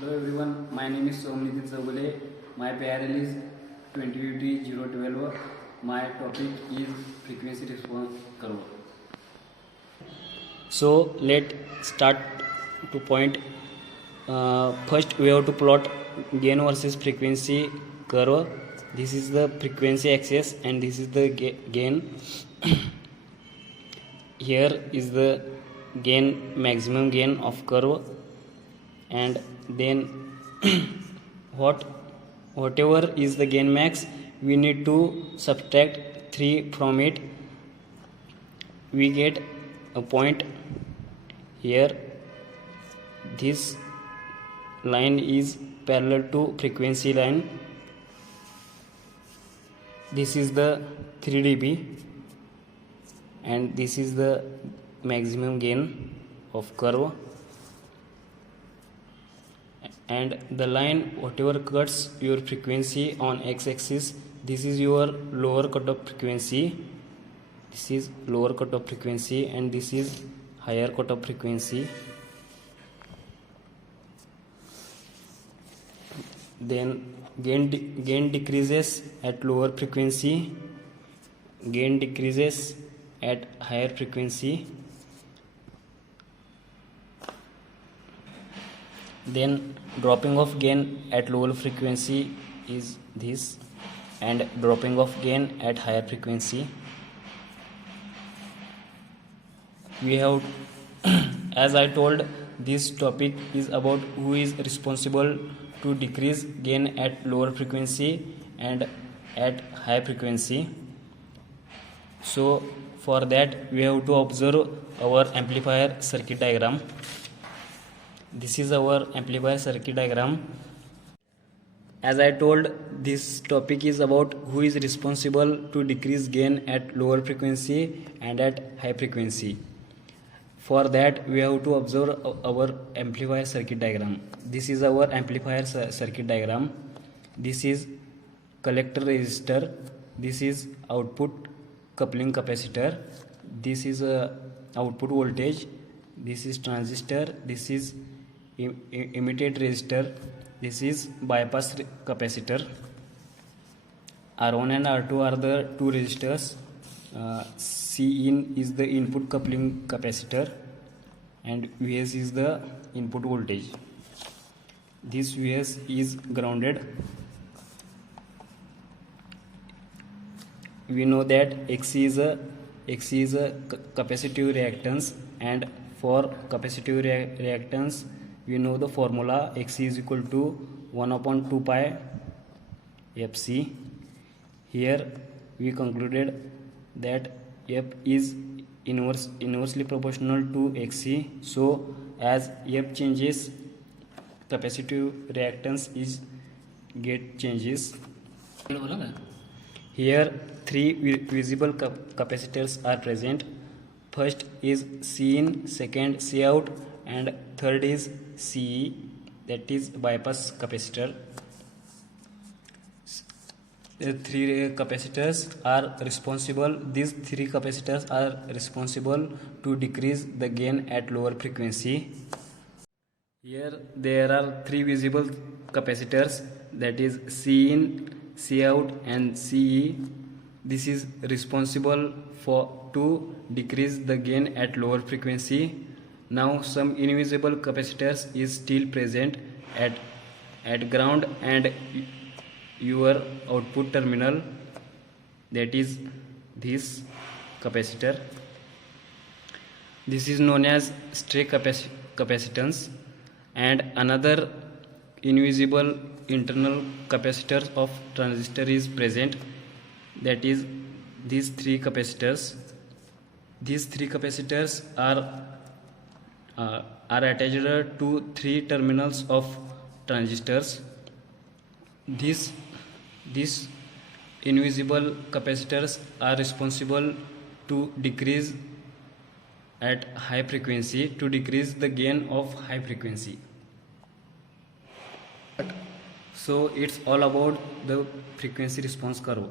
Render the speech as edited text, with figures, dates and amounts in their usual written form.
Hello everyone, my name is Somnidhi. My parallel is 20UET012. My topic is frequency response curve. So let's start to point. First we have to plot gain versus frequency curve. This is the frequency axis and this is the gain. Here is the gain, maximum gain of curve, and then whatever is the gain max, we need to subtract 3 from it. We get a point here. This line is parallel to frequency line. This is the 3 dB and this is the maximum gain of curve, and the line whatever cuts your frequency on x-axis, this is your lower cutoff frequency. This is lower cutoff frequency and this is higher cutoff frequency. Then gain decreases at lower frequency, gain decreases at higher frequency. Then dropping of gain at lower frequency is this, and dropping of gain at higher frequency. We have as I told, this topic is about who is responsible to decrease gain at lower frequency and at high frequency. So for that we have to observe our amplifier circuit diagram. This is our amplifier circuit diagram. As I told, this topic is about who is responsible to decrease gain at lower frequency and at high frequency. For that we have to observe our amplifier circuit diagram. This is our amplifier circuit diagram. This is collector resistor, this is output coupling capacitor, this is output voltage, this is transistor, this is emitted resistor, this is bypass capacitor. R1 and R2 are the two resistors. Cin is the input coupling capacitor and Vs is the input voltage. This Vs is grounded. We know that Xc is a capacitive reactance, and for capacitive reactance we know the formula. Xc is equal to 1/2 pi Fc. Here we concluded that F is inversely proportional to Xc. So as F changes, capacitive reactance is get changes. Here three visible capacitors are present. First is Cin, second Cout, and third is Ce, that is bypass capacitor. The three capacitors are responsible. These three capacitors are responsible to decrease the gain at lower frequency. Here there are three visible capacitors, that is Cin, Cout, and Ce. This is responsible to decrease the gain at lower frequency. Now some invisible capacitors is still present at ground and your output terminal, that is this capacitor. This is known as stray capacitance. And another invisible internal capacitor of transistor is present, that is these three capacitors. These three capacitors are attached to three terminals of transistors. These invisible capacitors are responsible to decrease at high frequency, to decrease the gain of high frequency. So it's all about the frequency response curve.